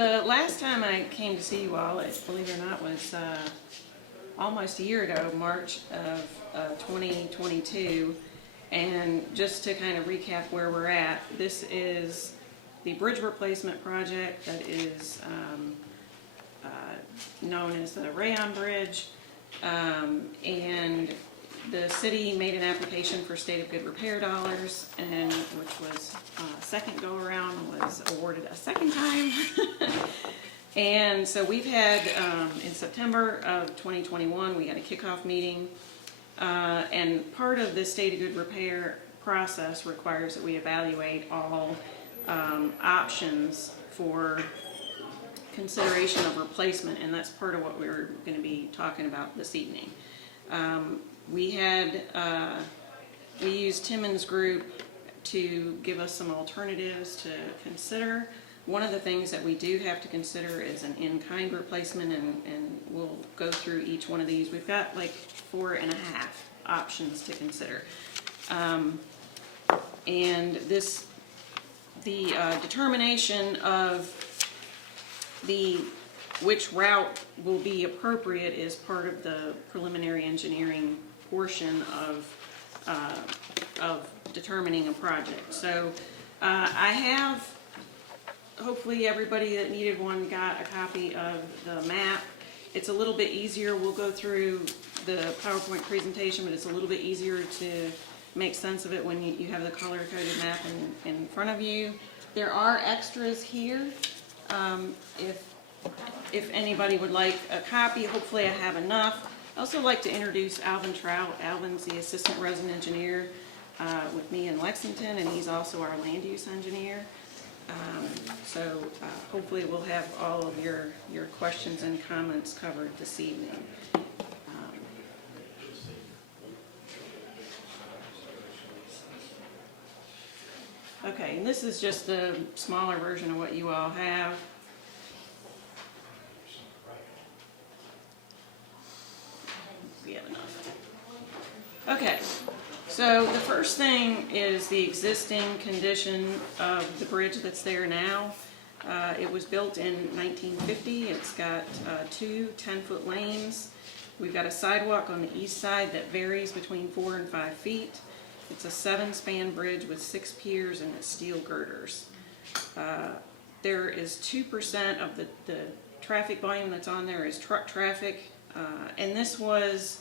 The last time I came to see you all, believe it or not, was almost a year ago, March of 2022. And just to kind of recap where we're at, this is the bridge replacement project that is known as the Rayon Bridge. And the city made an application for state of good repair dollars, and which was second go around, was awarded a second time. And so we've had in September of 2021 we had a kickoff meeting, and part of the state of good repair process requires that we evaluate all options for consideration of replacement, and that's part of what we're going to be talking about this evening. We used Timmons Group to give us some alternatives to consider. One of the things that we do have to consider is an in-kind replacement, and we'll go through each one of these. We've got like 4.5 options to consider. And the determination of which route will be appropriate is part of the preliminary engineering portion of determining a project. So I have, hopefully everybody that needed one got a copy of the map. It's a little bit easier. We'll go through the PowerPoint presentation, but it's a little bit easier to make sense of it when you have the color-coded map in front of you. There are extras here. If anybody would like a copy, hopefully I have enough. I also like to introduce Alvin Trout. Alvin's the assistant resident engineer with me in Lexington, and he's also our land use engineer. So hopefully we'll have all of your questions and comments covered this evening. Okay, and this is just the smaller version of what you all have. We have enough. Okay, so the first thing is the existing condition of the bridge that's there now. It was built in 1950. It's got two 10-foot lanes. We've got a sidewalk on the east side that varies between 4 and 5 feet. It's a 7-span bridge with 6 piers and steel girders. There is 2% of the traffic volume that's on there is truck traffic. And this was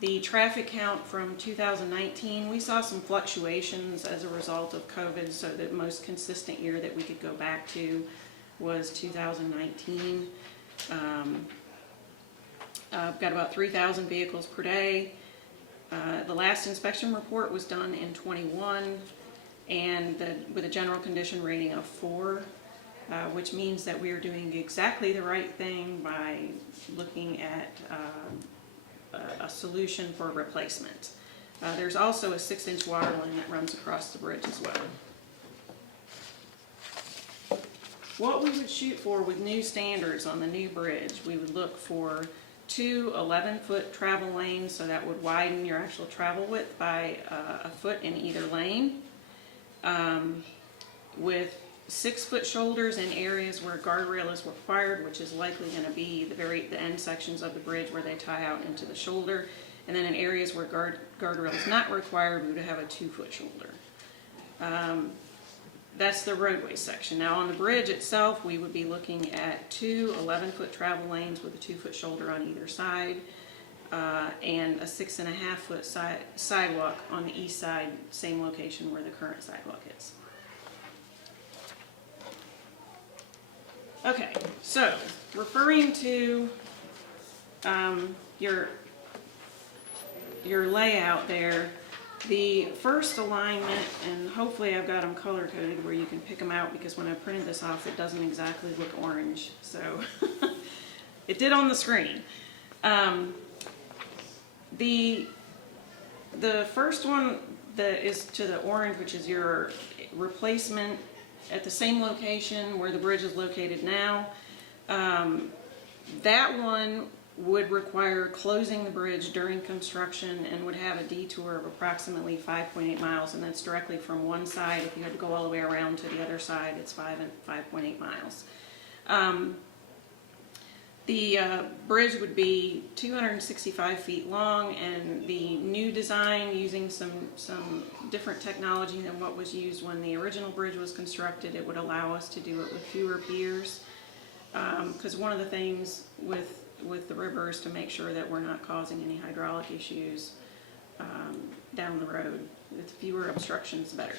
the traffic count from 2019. We saw some fluctuations as a result of COVID, so the most consistent year that we could go back to was 2019. I've got about 3,000 vehicles per day. The last inspection report was done in 21, and with a general condition rating of 4. Which means that we are doing exactly the right thing by looking at a solution for replacement. There's also a 6-inch water line that runs across the bridge as well. What we would shoot for with new standards on the new bridge, we would look for 2 11-foot travel lanes, so that would widen your actual travel width by a foot in either lane, with 6-foot shoulders in areas where guardrail is required, which is likely going to be the end sections of the bridge where they tie out into the shoulder. And then in areas where guardrail is not required, we would have a 2-foot shoulder. That's the roadway section. Now on the bridge itself, we would be looking at 2 11-foot travel lanes with a 2-foot shoulder on either side, and a 6.5-foot sidewalk on the east side, same location where the current sidewalk is. Okay, so referring to your layout there, the first alignment, and hopefully I've got them color coded where you can pick them out, because when I printed this off it doesn't exactly look orange, so it did on the screen. The first one that is to the orange, which is your replacement at the same location where the bridge is located now, that one would require closing the bridge during construction and would have a detour of approximately 5.8 miles, and that's directly from one side. If you had to go all the way around to the other side, it's 5.8 miles. The bridge would be 265 feet long, and the new design, using some different technology than what was used when the original bridge was constructed, it would allow us to do it with fewer piers. Because one of the things with the river is to make sure that we're not causing any hydraulic issues down the road. With fewer obstructions, better.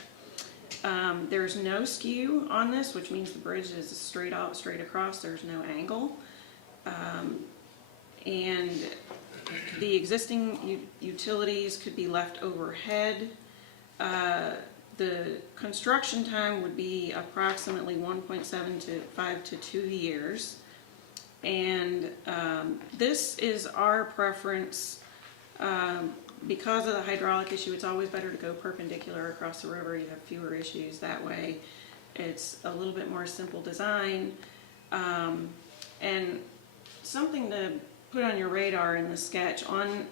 There's no skew on this, which means the bridge is straight across. There's no angle. And the existing utilities could be left overhead. The construction time would be approximately 1.75 to 2 years. And this is our preference. Because of the hydraulic issue, it's always better to go perpendicular across the river. You have fewer issues that way. It's a little bit more simple design. And something to put on your radar in the sketch, on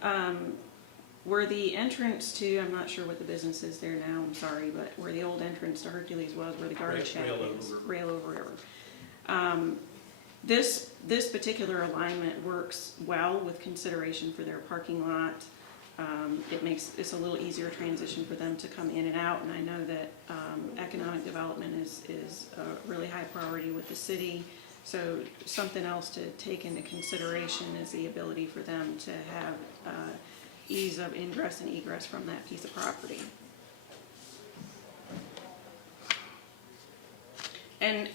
where the entrance to, I'm not sure what the business is there now, I'm sorry, but where the old entrance to Hercules was, where the garden shack is, Rail over River. This particular alignment works well with consideration for their parking lot. It's a little easier transition for them to come in and out, and I know that economic development is a really high priority with the city. So something else to take into consideration is the ability for them to have ease of ingress and egress from that piece of property. And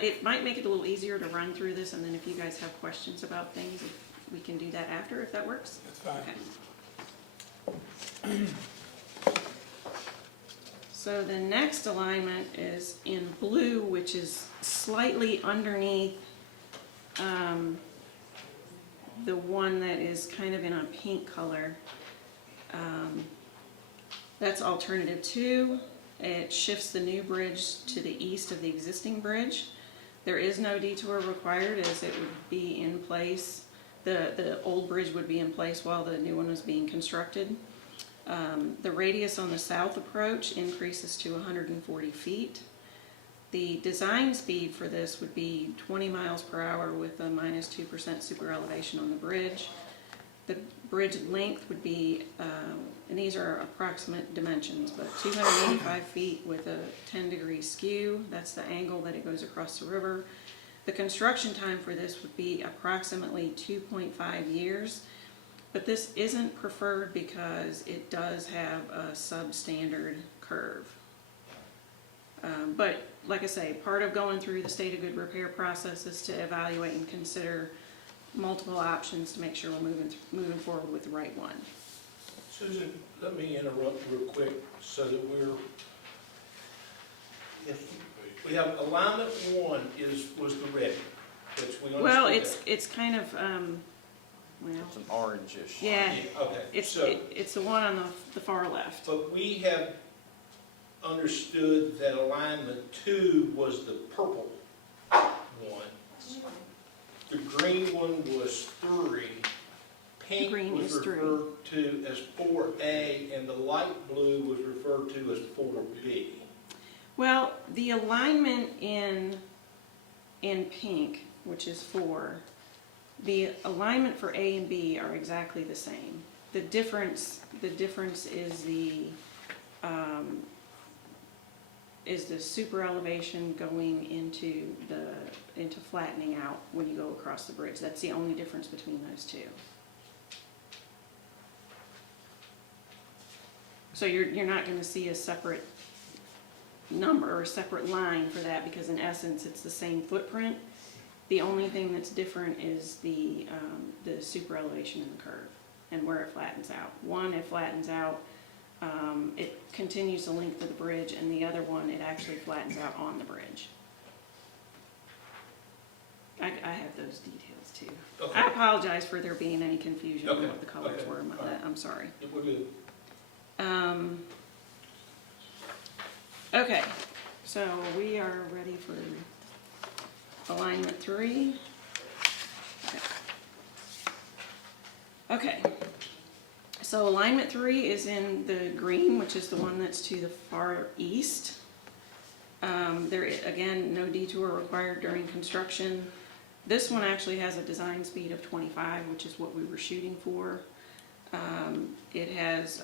it might make it a little easier to run through this, and then if you guys have questions about things, we can do that after, if that works. That's fine. Okay. So the next alignment is in blue, which is slightly underneath the one that is kind of in a pink color. That's alternative 2. It shifts the new bridge to the east of the existing bridge. There is no detour required, as it would be in place. The old bridge would be in place while the new one was being constructed. The radius on the south approach increases to 140 feet. The design speed for this would be 20 miles per hour with a -2% super elevation on the bridge. The bridge length would be, and these are approximate dimensions, but 285 feet with a 10-degree skew. That's the angle that it goes across the river. The construction time for this would be approximately 2.5 years, but this isn't preferred because it does have a substandard curve. But like I say, part of going through the state of good repair process is to evaluate and consider multiple options to make sure we're moving forward with the right one. Susan, let me interrupt real quick so that if we have alignment 1 was the red, which we understood. Well, it's kind of It's an orangish. yeah. Okay. It's the one on the far left. But we have understood that alignment 2 was the purple one. The green one was 3. Pink Green was is 3. referred to as 4A, and the light blue was referred to as 4B. Well, the alignment in pink, which is 4, the alignment for A and B are exactly the same. The difference is the super elevation going into flattening out when you go across the bridge. That's the only difference between those two. So you're not going to see a separate number or a separate line for that, because in essence it's the same footprint. The only thing that's different is the super elevation in the curve and where it flattens out. One, it flattens out, it continues the length of the bridge, and the other one, it actually flattens out on the bridge. I have those details too. Okay. I apologize for there being any confusion on Okay. what the colors were. I'm sorry. We're good. Okay, so we are ready for alignment 3. Okay, so alignment 3 is in the green, which is the one that's to the far east. Again, no detour required during construction. This one actually has a design speed of 25, which is what we were shooting for. It has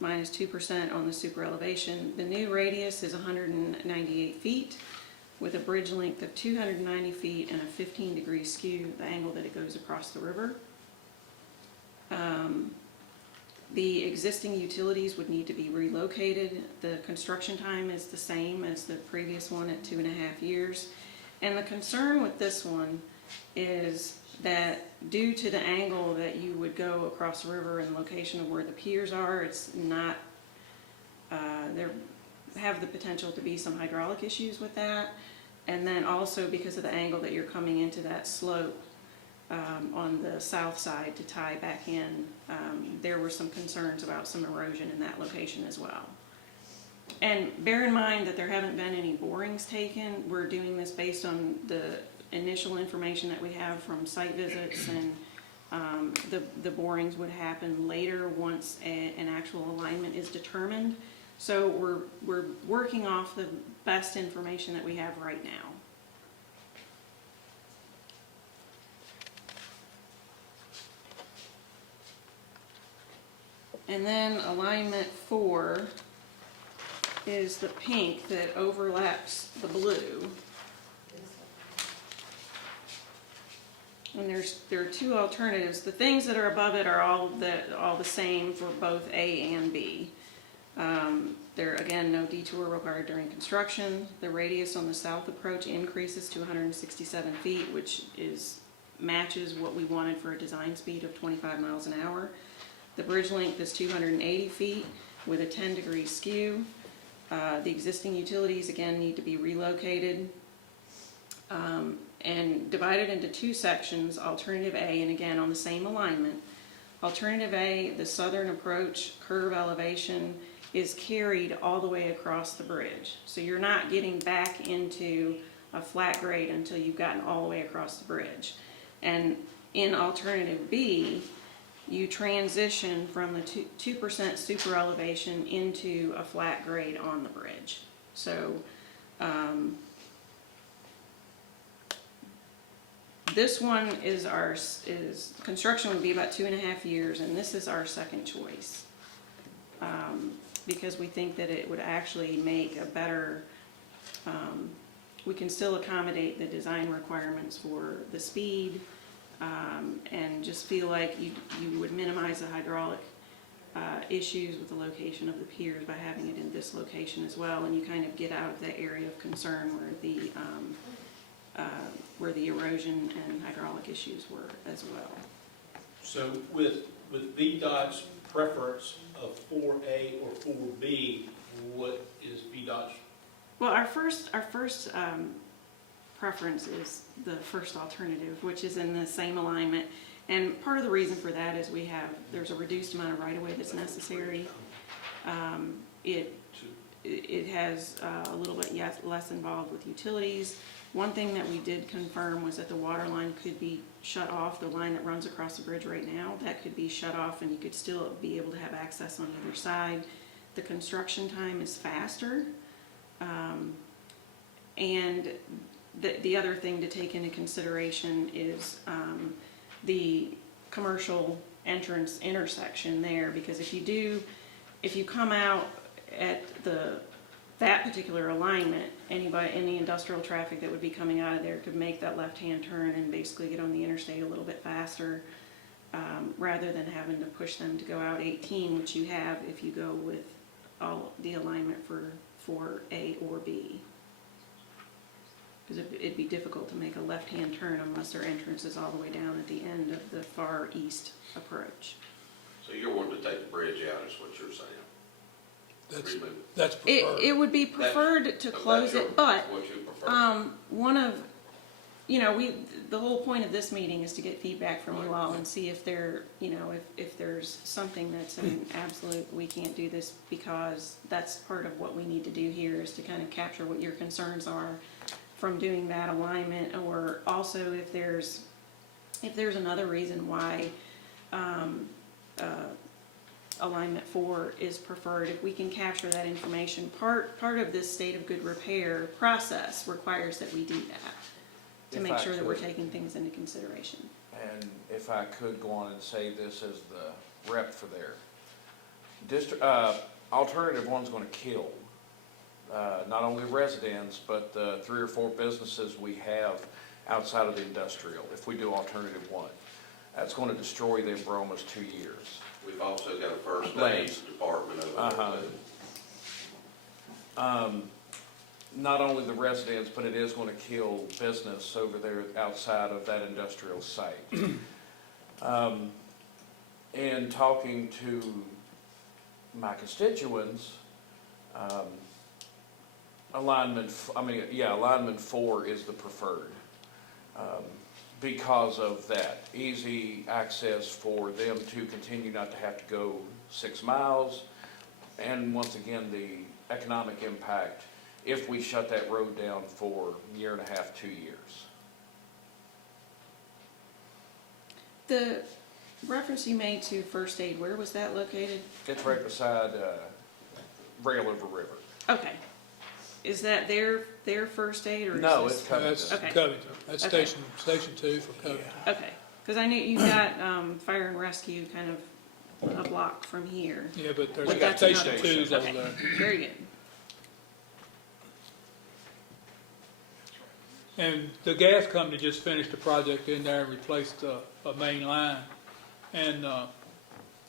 minus 2% on the super elevation. The new radius is 198 feet with a bridge length of 290 feet and a 15-degree skew, the angle that it goes across the river. The existing utilities would need to be relocated. The construction time is the same as the previous one at 2.5 years. And the concern with this one is that due to the angle that you would go across the river and the location of where the piers are, it's not, there have the potential to be some hydraulic issues with that. And then also because of the angle that you're coming into that slope on the south side to tie back in, there were some concerns about some erosion in that location as well. And bear in mind that there haven't been any borings taken. We're doing this based on the initial information that we have from site visits, and the borings would happen later once an actual alignment is determined. So we're working off the best information that we have right now. And then alignment 4 is the pink that overlaps the blue. And there are two alternatives. The things that are above it are all the same for both A and B. There, again, no detour required during construction. The radius on the south approach increases to 167 feet, which matches what we wanted for a design speed of 25 miles an hour. The bridge length is 280 feet with a 10-degree skew. The existing utilities, again, need to be relocated and divided into two sections, Alternative A, and again, on the same alignment. Alternative A, the southern approach curve elevation is carried all the way across the bridge. So you're not getting back into a flat grade until you've gotten all the way across the bridge. And in Alternative B, you transition from the 2% super elevation into a flat grade on the bridge. So this one is construction would be about 2.5 years, and this is our second choice because we think that it would actually make a better, we can still accommodate the design requirements for the speed, and just feel like you would minimize the hydraulic issues with the location of the piers by having it in this location as well, and you kind of get out of that area of concern where the erosion and hydraulic issues were as well. So with VDOT's preference of 4A or 4B, what is VDOT's? Well, our first preference is the first alternative, which is in the same alignment. And part of the reason for that is there's a reduced amount of right-of-way that's necessary. It has a little bit less involved with utilities. One thing that we did confirm was that the water line could be shut off, the line that runs across the bridge right now, that could be shut off and you could still be able to have access on either side. The construction time is faster. And the other thing to take into consideration is the commercial entrance intersection there, because if you come out at that particular alignment, any industrial traffic that would be coming out of there could make that left-hand turn and basically get on the interstate a little bit faster, rather than having to push them to go out 18, which you have if you go with all the alignment for A or B. Because it'd be difficult to make a left-hand turn unless their entrance is all the way down at the end of the far east approach. So you're wanting to take the bridge out, is what you're saying? That's preferred. It would be preferred to close it, but what you prefer. the whole point of this meeting is to get feedback from you all and see if if there's something that's an absolute, we can't do this, because that's part of what we need to do here is to kind of capture what your concerns are from doing that alignment, or also if there's alignment 4 is preferred, if we can capture that information, part of this state of good repair process requires that we do that, to If make I sure that we're could. taking things into consideration. And if I could go on and say this as the rep for there. Alternative one's gonna kill, not only residents, but the 3 or 4 businesses we have outside of the industrial, if we do alternative one. That's gonna destroy them for almost 2 years. We've also got a first Right. aid department over Uh-huh. there too. Not only the residents, but it is gonna kill business over there outside of that industrial site. And talking to my constituents, alignment 4 is the preferred. Because of that easy access for them to continue not to have to go 6 miles. And once again, the economic impact if we shut that road down for a year and a half, 2 years. The reference you made to first aid, where was that located? It's right beside Rail over River. Okay. Is that their first aid, or is No, this- it's That's Covington. Okay. Covington, that's Okay. station 2 for Covington. Okay, because I knew you got fire and rescue kind of a block from here. Yeah, but there's But that's another- station 2's over Okay, there. very good. And the gas company just finished a project in there and replaced a main line. And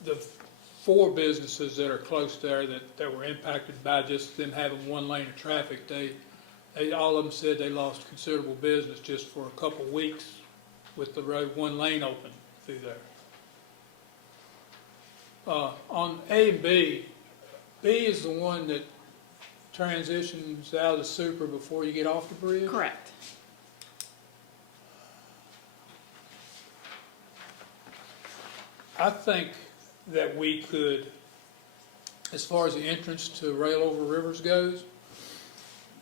the 4 businesses that are close there that were impacted by just them having one lane of traffic, they all of them said they lost considerable business just for a couple of weeks with the road, one lane open through there. On A and B, B is the one that transitions out of the super before you get off the bridge. Correct. I think that we could, as far as the entrance to Rail over Rivers goes,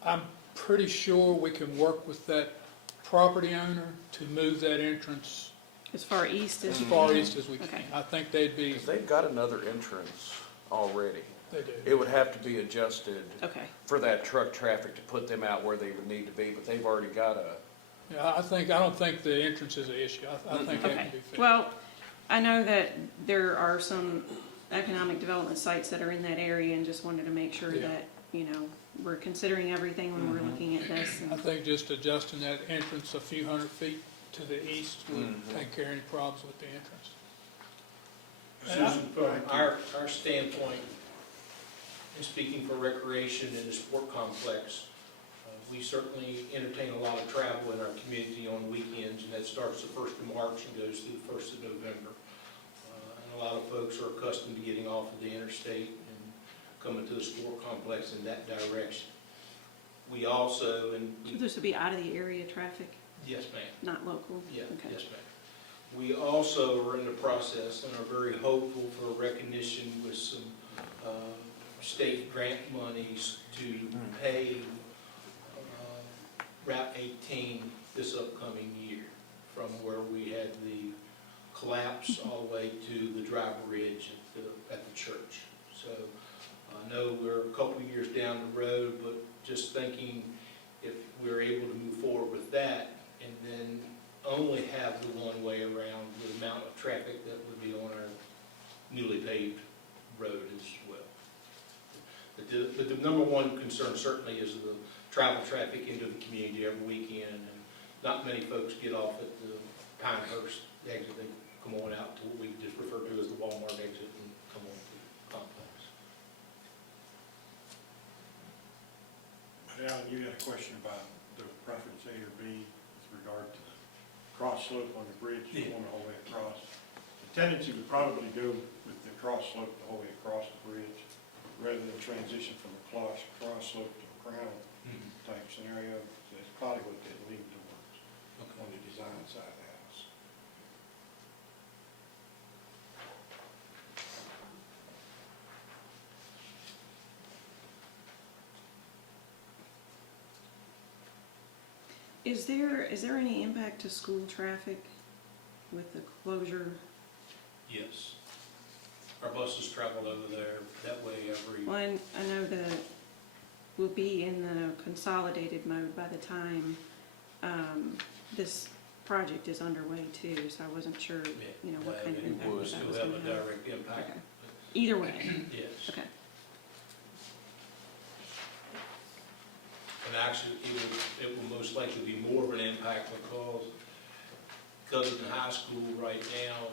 I'm pretty sure we can work with that property owner to move that entrance As far east as as you far can? east as we can. Okay. I think they'd be, 'Cause they've got another entrance already. they do. It would have to be adjusted Okay, for that truck traffic to put them out where they would need to be, but they've already got a, Yeah, I don't think the entrance is an issue. I think that okay. can be fixed. Well, I know that there are some economic development sites that are in that area, and just wanted to make sure Yeah. that, we're considering everything when we're looking at this. I think just adjusting that entrance a few hundred feet to the east would Mhm. take care of any problems with the entrance. Susan, from our standpoint, and speaking for recreation and the sport complex, we certainly entertain a lot of travel in our community on weekends, and that starts the 1st of March and goes through the 1st of November. And a lot of folks are accustomed to getting off of the interstate and coming to the sport complex in that direction. We also, So this would be out of the area traffic, yes, ma'am. not local? Yeah, Okay. yes, ma'am. We also are in the process and are very hopeful for recognition with some state grant monies to pay Route 18 this upcoming year, from where we had the collapse all the way to the dry bridge at the church. So I know we're a couple of years down the road, but just thinking if we're able to move forward with that and then only have the one-way around, the amount of traffic that would be on our newly paved road as well. But the number one concern certainly is the travel traffic into the community every weekend, and not many folks get off at the Pinehurst exit. They come on out to what we just refer to as the Walmart exit and come on to the complex. Alan, you had a question about the preference A or B with regard to the cross slope on the bridge going all the way across. The tendency would probably go with the cross slope the whole way across the bridge, rather than transition from a cross slope to a crown type scenario. So that's probably what they'd lean towards on the design side of the house. Is there any impact to school traffic with the closure? Yes. our buses travel over there that way every, Well, I know that we'll be in the consolidated mode by the time this project is underway too, so I wasn't sure, you know, what kind of it impact would that still was have going a to have. direct impact. Okay. Either way, Yes. okay. And actually, it will most likely be more of an impact because Covington High School right now,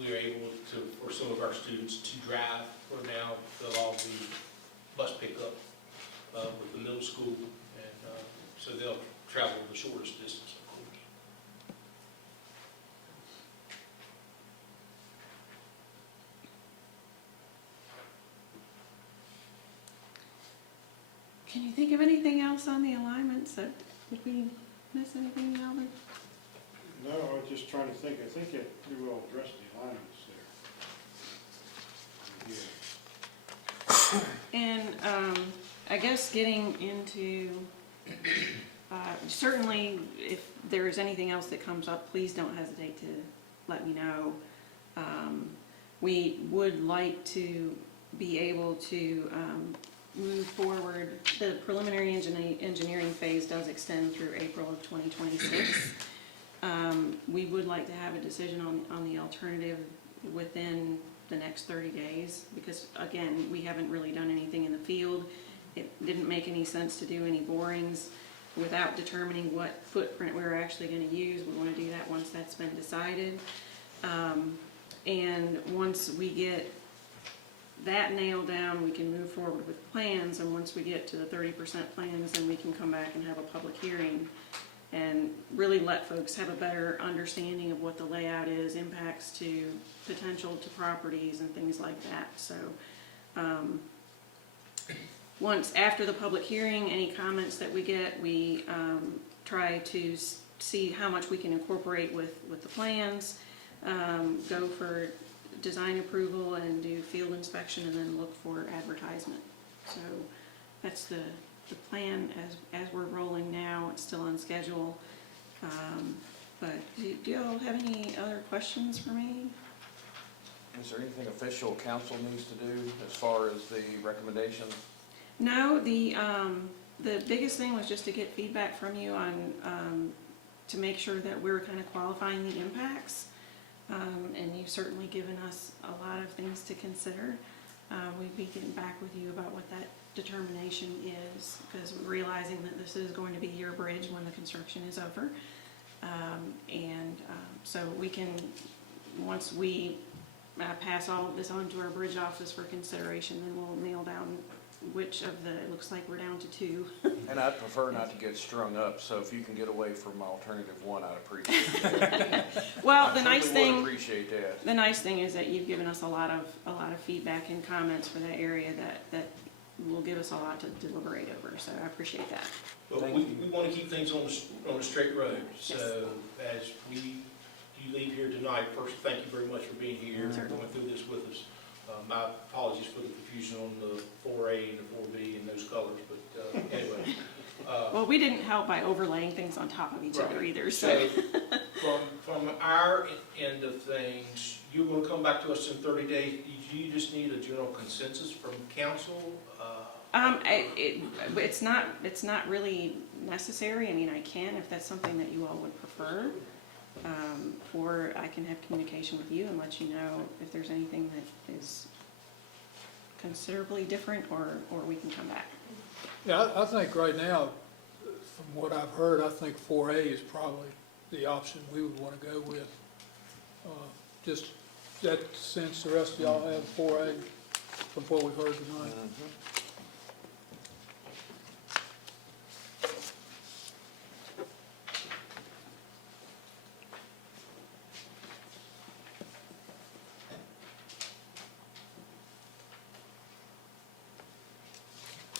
we are able to, for some of our students to drive, for now, they'll all be bus pickup with the middle school, and so they'll travel the shortest distance, of course. Can you think of anything else on the alignments? Did we miss anything, Alvin? No, I was just trying to think, I think you will address the alignments there. Yeah. And I guess getting into, certainly if there is anything else that comes up, please don't hesitate to let me know. We would like to be able to move forward. The preliminary engineering phase does extend through April of 2026. We would like to have a decision on the alternative within the next 30 days, because again, we haven't really done anything in the field. It didn't make any sense to do any borings without determining what footprint we were actually going to use. We want to do that once that's been decided. And once we get that nailed down, we can move forward with plans, and once we get to the 30% plans, then we can come back and have a public hearing and really let folks have a better understanding of what the layout is, impacts to potential to properties and things like that. So once after the public hearing, any comments that we get, we try to see how much we can incorporate with the plans, go for design approval and do field inspection, and then look for advertisement. So that's the plan as we're rolling now. It's still on schedule. But do you all have any other questions for me? Is there anything official council needs to do as far as the recommendations? No, the biggest thing was just to get feedback from you on, to make sure that we're kind of qualifying the impacts. And you've certainly given us a lot of things to consider. We'd be getting back with you about what that determination is, because we're realizing that this is going to be your bridge when the construction is over. So we can, once we pass all of this on to our bridge office for consideration, then we'll nail down which of the, it looks like we're down to 2. And I'd prefer not to get strung up, so if you can get away from alternative 1, I'd appreciate that. Well, the I nice truly would thing, appreciate that. the nice thing is that you've given us a lot of feedback and comments for that area that will give us a lot to deliberate over, so I appreciate that. But Thank we you. want to keep things on the straight road. So as you leave here tonight, first, thank you very much for being here and Certainly. going through this with us. My apologies for the confusion on the 4A and the 4B and those colors, but anyway. Well, we didn't help by overlaying things on top of each other Right. either, so. From our end of things, you're going to come back to us in 30 days. Do you just need a general consensus from council? It's not really necessary. I mean, I can if that's something that you all would prefer. Or I can have communication with you and let you know if there's anything that is considerably different, or we can come back. Yeah, I think right now, from what I've heard, I think 4A is probably the option we would want to go with. Just that sense the rest of y'all have 4A from what we've heard tonight.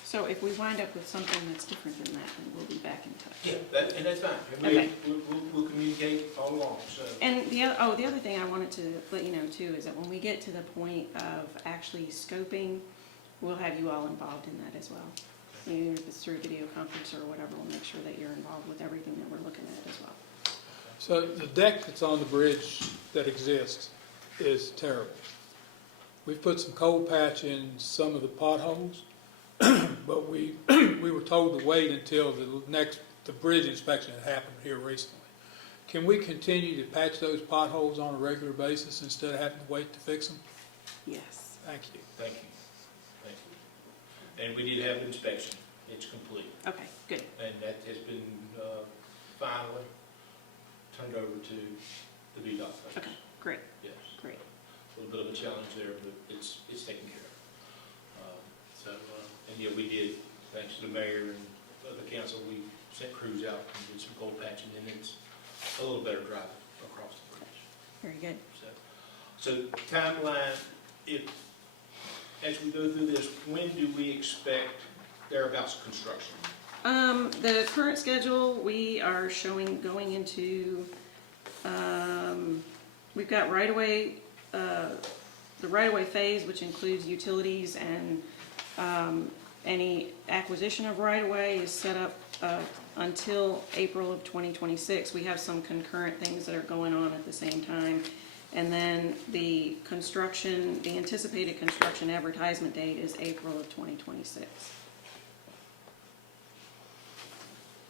So if we wind up with something that's different than that, then we'll be back in touch. Yeah, and that's fine. Okay. We'll communicate all along, so. And the other thing I wanted to let you know too is that when we get to the point of actually scoping, we'll have you all involved in that as well. Even if it's through video conference or whatever, we'll make sure that you're involved with everything that we're looking at as well. So the deck that's on the bridge that exists is terrible. we've put some cold patch in some of the potholes, but we were told to wait until the bridge inspection that happened here recently. Can we continue to patch those potholes on a regular basis instead of having to wait to fix them? Yes. Thank you. Thank you. Thank you. And we did have inspection. It's complete. Okay, good. And that has been finally turned over to the VDOT folks. Okay, great, Yes. great. A little bit of a challenge there, but it's taken care of. And yeah, we did, thanks to the mayor and the council, we sent crews out and did some cold patching, and it's a little better drive across the bridge. Very good. So timeline, as we go through this, when do we expect thereabouts construction? The current schedule, we are showing going into, we've got right-of-way, the right-of-way phase, which includes utilities and any acquisition of right-of-way is set up until April of 2026. We have some concurrent things that are going on at the same time. And then the construction, the anticipated construction advertisement date is April of 2026.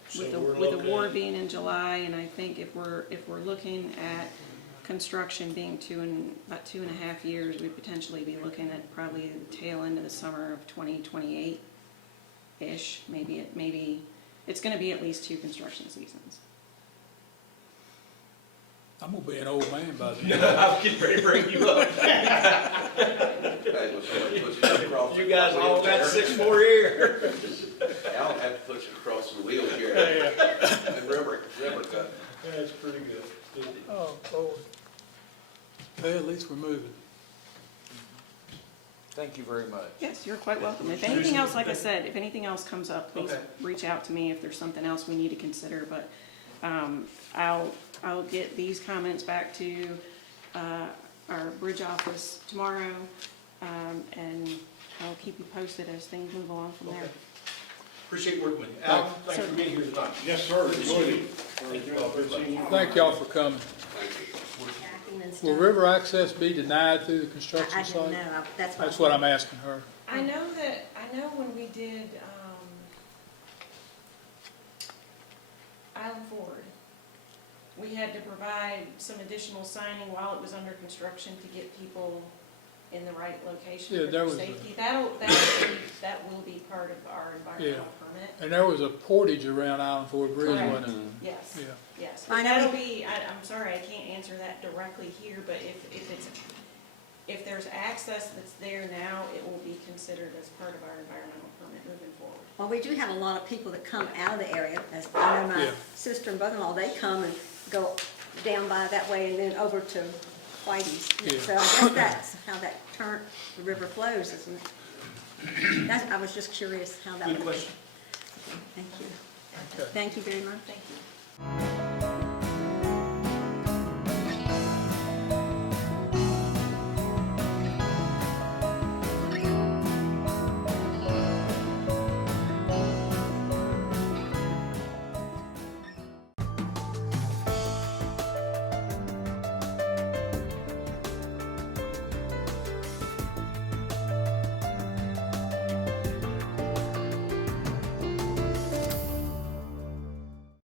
So With we're the war looking- being in July, and I think if we're looking at construction being about 2.5 years, we'd potentially be looking at probably the tail end of the summer of 2028-ish. Maybe it's gonna be at least 2 construction seasons. I'm gonna be an old man by then. I'm getting ready to bring you up. Hey, when somebody puts you across You the guys all got wheelchair, 6 more here. I'll have to put you across the wheelchair and rubber cut. That's pretty good. Good deal. Oh, Lord. Well, at least we're moving. Thank you very much. Yes, you're quite welcome. If anything else, like I said, if anything else comes up, please Okay. reach out to me if there's something else we need to consider. But I'll get these comments back to our bridge office tomorrow, and I'll keep you posted as things move along from there. Okay. Appreciate working with you. Al, thanks for being here tonight. Yes, sir. Good to see you. Thank you all very Good seeing much. you. Thank y'all for coming. Thank you. Will river access be denied through the construction I site? didn't know, that's That's what I'm asking her. I know when we did Island Ford, we had to provide some additional signing while it was under construction to get people in the right location Yeah, for there their was safety. That will be part of our environmental permit. And there was a portage around Island Ford Bridge, Correct. wasn't there? Yes, Yeah. yes. I know That'll we- be, I'm sorry, I can't answer that directly here, but if there's access that's there now, it will be considered as part of our environmental permit moving forward. Well, we do have a lot of people that come out of the area, as I know my Yeah. sister and brother-in-law, they come and go down by that way and then over to Whitey's. Yeah. So I guess that's how the river flows, isn't it? I was just curious how that Good would. question. Thank you. Okay. Thank you very much. Thank you.